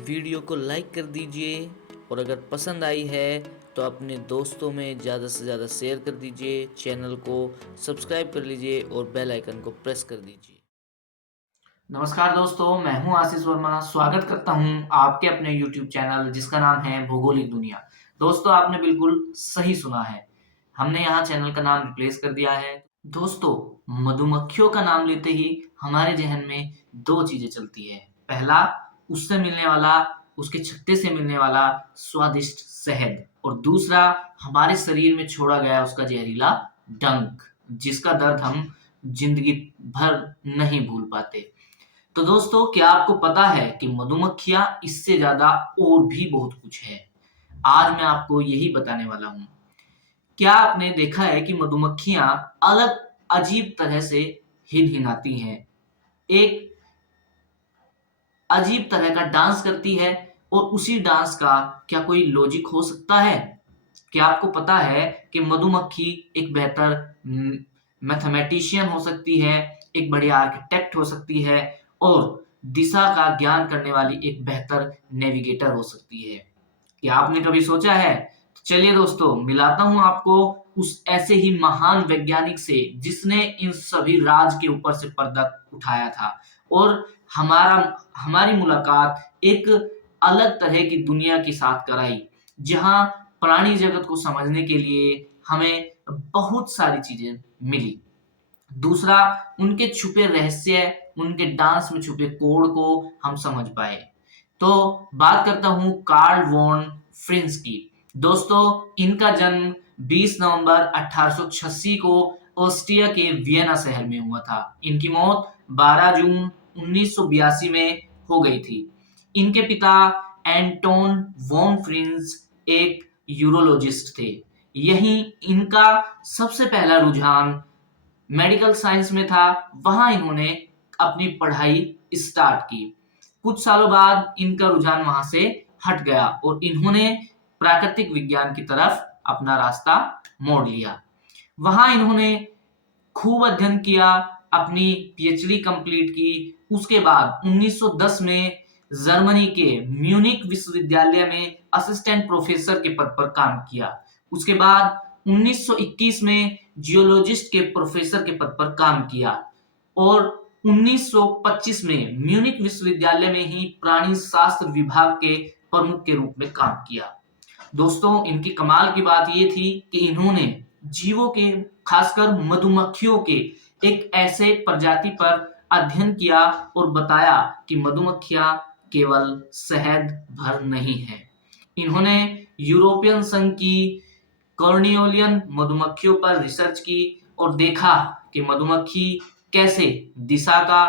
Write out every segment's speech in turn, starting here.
Video को like कर दीजिए और अगर पसंद आई है तो अपने दोस्तों में ज़्यादा से ज़्यादा शेयर कर दीजिए। चैनल को सब्सक्राइब कर लीजिए और बेल आइकन को प्रेस कर दीजिए। नमस्कार दोस्तों, मैं हूं आशीष वर्मा। स्वागत करता हूं आपके अपने YouTube चैनल जिसका नाम है भौगोलिक दुनिया। दोस्तों, आपने बिल्कुल सही सुना है। हमने यहाँ चैनल का नाम रिप्लेस कर दिया है। दोस्तों, मधुमक्खियों का नाम लेते ही हमारे जहन में दो चीजें चलती है। पहला, उससे मिलने वाला उसके छत्ते से मिलने वाला स्वादिष्ट शहद, और दूसरा हमारे शरीर में छोड़ा गया उसका जहरीला डंक, जिसका दर्द हम जिंदगी भर नहीं भूल पाते। तो दोस्तों, क्या आपको पता है कि मधुमक्खियां इससे ज्यादा और भी बहुत कुछ है। आज मैं आपको यही बताने वाला हूं। क्या आपने देखा है कि मधुमक्खियां अलग अजीब तरह से हिनहिनाती हैं, एक अजीब तरह का डांस करती है, और उसी डांस का क्या कोई लॉजिक हो सकता है? क्या आपको पता है कि मधुमक्खी एक बेहतर मैथमेटिशियन हो सकती है, एक बढ़िया आर्किटेक्ट हो सकती है, और दिशा का ज्ञान करने वाली एक बेहतर नेविगेटर हो सकती है? क्या आपने कभी सोचा है? तो चलिए दोस्तों, मिलाता हूं आपको उस ऐसे ही महान वैज्ञानिक से जिसने इन सभी राज के ऊपर से पर्दा उठाया था, और हमारी मुलाकात एक अलग तरह की दुनिया के साथ कराई, जहां प्राणी जगत को समझने के लिए हमें बहुत सारी चीजें मिली। दूसरा, उनके छुपे रहस्य, उनके डांस में छुपे कोड को हम समझ पाए। तो बात करता हूं कार्ल वॉन फ्रिंज की। दोस्तों, इनका जन्म 20 नवंबर 1886 को ऑस्ट्रिया के वियना शहर में हुआ था। इनकी मौत 12 जून 1982 में हो गई थी। इनके पिता एंटोन वॉन फ्रिंज एक यूरोलॉजिस्ट थे। यही इनका सबसे पहला रुझान मेडिकल साइंस में था। वहां इन्होंने अपनी पढ़ाई स्टार्ट की। कुछ सालों बाद इनका रुझान वहां से हट गया और इन्होंने प्राकृतिक विज्ञान की तरफ अपना रास्ता मोड़ लिया। वहां इन्होंने खूब अध्ययन किया, अपनी पीएचडी कंप्लीट की। उसके बाद 1910 में जर्मनी के म्यूनिक विश्वविद्यालय में असिस्टेंट प्रोफेसर के पद पर काम किया। उसके बाद 1921 में जियोलॉजिस्ट के प्रोफेसर के पद पर काम किया, और 1925 में म्यूनिक विश्वविद्यालय में ही प्राणी शास्त्र विभाग के प्रमुख के रूप में काम किया। दोस्तों, इनकी कमाल की बात यह थी कि इन्होंने जीवों के, खासकर मधुमक्खियों के एक ऐसे प्रजाति पर अध्ययन किया और बताया कि मधुमक्खियां केवल शहद भर नहीं है। इन्होंने यूरोपियन संघ की कॉर्नियोलियन मधुमक्खियों पर रिसर्च की और देखा कि मधुमक्खी कैसे दिशा का,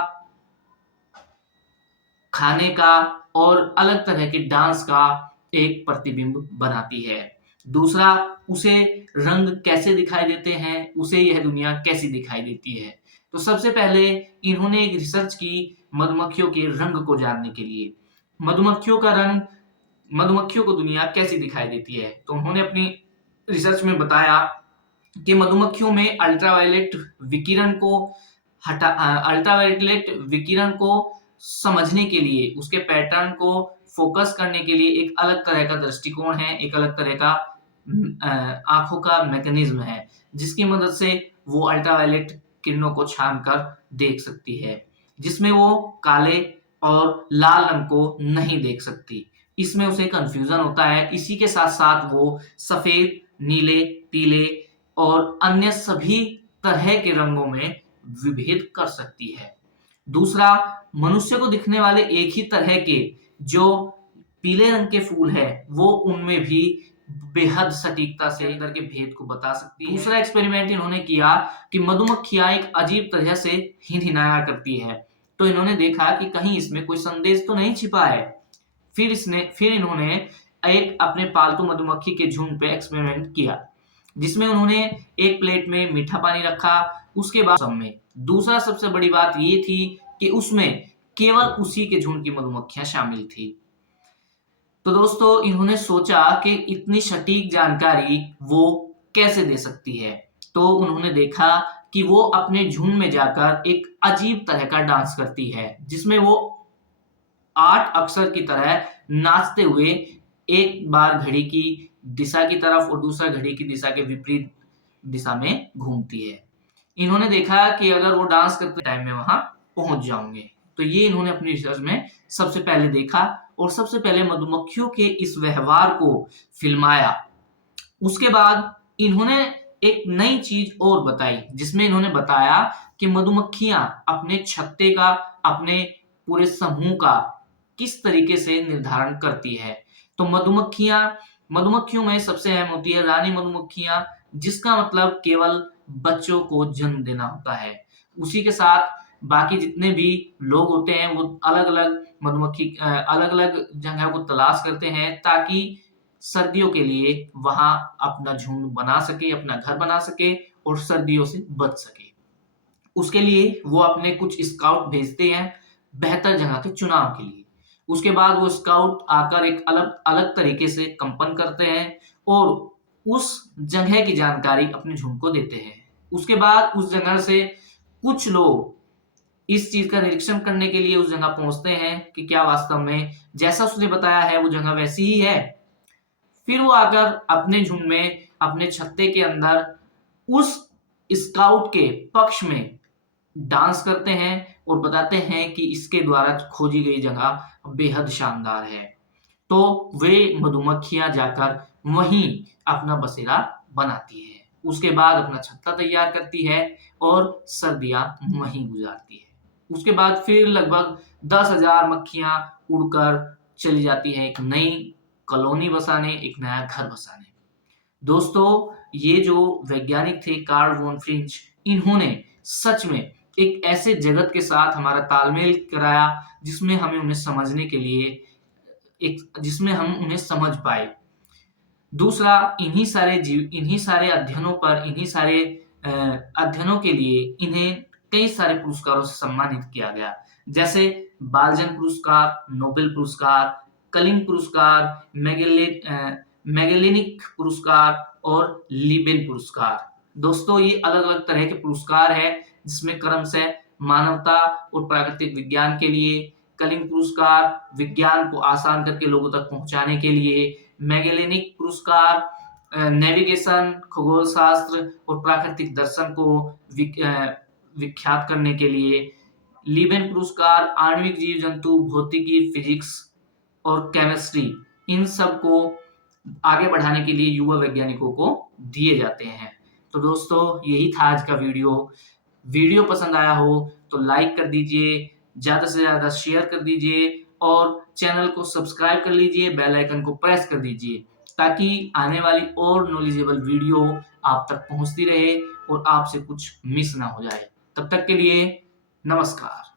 खाने का और अलग तरह के डांस का एक प्रतिबिंब बनाती है। दूसरा, उसे रंग कैसे दिखाई देते हैं, उसे यह दुनिया कैसी दिखाई देती है। तो सबसे पहले इन्होंने एक रिसर्च की मधुमक्खियों के रंग को जानने के लिए। मधुमक्खियों का रंग, मधुमक्खियों को दुनिया कैसी दिखाई देती है। तो उन्होंने अपनी रिसर्च में बताया कि मधुमक्खियों में अल्ट्रावायलेट विकिरण को समझने के लिए, उसके पैटर्न को फोकस करने के लिए एक अलग तरह का दृष्टिकोण है, एक अलग तरह का आंखों का मैकेनिज्म है, जिसकी मदद से वो अल्ट्रावायलेट किरणों को छान कर देख सकती है, जिसमें वो काले और लाल रंग को नहीं देख सकती। इसमें उसे कंफ्यूजन होता है। इसी के साथ साथ वो सफेद, नीले, पीले और अन्य सभी तरह के रंगों में विभेद कर सकती है। दूसरा, मनुष्य को दिखने वाले एक ही तरह के जो पीले रंग के फूल है, वो उनमें भी बेहद सटीकता से इधर के भेद को बता सकती है। दूसरा एक्सपेरिमेंट इन्होंने किया कि मधुमक्खियां एक अजीब तरह से हिनहिनाया करती है। तो इन्होंने देखा कि कहीं इसमें कोई संदेश तो नहीं छिपा है। फिर इन्होंने एक अपने पालतू मधुमक्खी के झुंड पे एक्सपेरिमेंट किया, जिसमें उन्होंने एक प्लेट में मीठा पानी रखा। उसके बाद में दूसरा सबसे बड़ी बात ये थी कि उसमें केवल उसी के झुंड की मधुमक्खियां शामिल थी। तो दोस्तों, इन्होंने सोचा कि इतनी सटीक जानकारी वो कैसे दे सकती है। तो उन्होंने देखा कि वो अपने झुंड में जाकर एक अजीब तरह का डांस करती है, जिसमें वो 8 अक्षर की तरह नाचते हुए एक बार घड़ी की दिशा की तरफ और दूसरा घड़ी की दिशा के विपरीत दिशा में घूमती है। इन्होंने देखा कि अगर वो डांस करते टाइम में वहां पहुंच जाओगे, तो ये इन्होंने अपनी रिसर्च में सबसे पहले देखा और सबसे पहले मधुमक्खियों के इस व्यवहार को फिल्माया। उसके बाद इन्होंने एक नई चीज और बताई, जिसमें इन्होंने बताया कि मधुमक्खियां अपने छत्ते का, अपने पूरे समूह का किस तरीके से निर्धारण करती है। तो मधुमक्खियों में सबसे अहम होती है रानी मधुमक्खियां, जिसका मतलब केवल बच्चों को जन्म देना होता है। उसी के साथ बाकी जितने भी लोग होते हैं वो अलग अलग जगह को तलाश करते हैं, ताकि सर्दियों के लिए वहां अपना झुंड बना सके, अपना घर बना सके और सर्दियों से बच सके। उसके लिए वो अपने कुछ स्काउट भेजते हैं बेहतर जगह के चुनाव के लिए। उसके बाद वो स्काउट आकर एक अलग अलग तरीके से कंपन करते हैं और उस जगह की जानकारी अपने झुंड को देते हैं। उसके बाद उस जगह से कुछ लोग इस चीज का निरीक्षण करने के लिए उस जगह पहुंचते हैं कि क्या वास्तव में जैसा उसने बताया है वो जगह वैसी ही है। फिर वो आकर अपने झुंड में, अपने छत्ते के अंदर उस स्काउट के पक्ष में डांस करते हैं और बताते हैं कि इसके द्वारा खोजी गई जगह बेहद शानदार है। तो वे मधुमक्खियां जाकर वहीं अपना बसेरा बनाती है। उसके बाद अपना छत्ता तैयार करती है और सर्दियां वहीं गुजारती है। उसके बाद फिर लगभग 10,000 मक्खियां उड़कर चली जाती है एक नई कॉलोनी बसाने, एक नया घर बसाने। दोस्तों, ये जो वैज्ञानिक थे कार्ल वॉन फ्रिंच, इन्होंने सच में एक ऐसे जगत के साथ हमारा तालमेल कराया जिसमें हमें उन्हें समझने के लिए जिसमें हम उन्हें समझ पाए। दूसरा, इन्हीं सारे अध्ययनों के लिए इन्हें कई सारे पुरस्कारों से सम्मानित किया गया, जैसे बालजन पुरस्कार, नोबेल पुरस्कार, कलिंग पुरस्कार, मैगेलेनिक पुरस्कार और लिबेन पुरस्कार। दोस्तों, ये अलग अलग तरह के पुरस्कार है, जिसमें क्रमशः मानवता और प्राकृतिक विज्ञान के लिए, कलिंग पुरस्कार विज्ञान को आसान करके लोगों तक पहुंचाने के लिए, मैगेलेनिक पुरस्कार नेविगेशन, खगोल शास्त्र और प्राकृतिक दर्शन को विख्यात करने के लिए, लिबेन पुरस्कार आणविक जीव जंतु, भौतिकी, फिजिक्स और केमिस्ट्री, इन सब को आगे बढ़ाने के लिए युवा वैज्ञानिकों को दिए जाते हैं। तो दोस्तों, यही था आज का वीडियो पसंद आया हो तो लाइक कर दीजिए, ज्यादा से ज्यादा शेयर कर दीजिए और चैनल को सब्सक्राइब कर लीजिए, बेल आइकन को प्रेस कर दीजिए, ताकि आने वाली और नॉलेजेबल वीडियो आप तक पहुंचती रहे और आपसे कुछ मिस ना हो जाए। तब तक के लिए नमस्कार।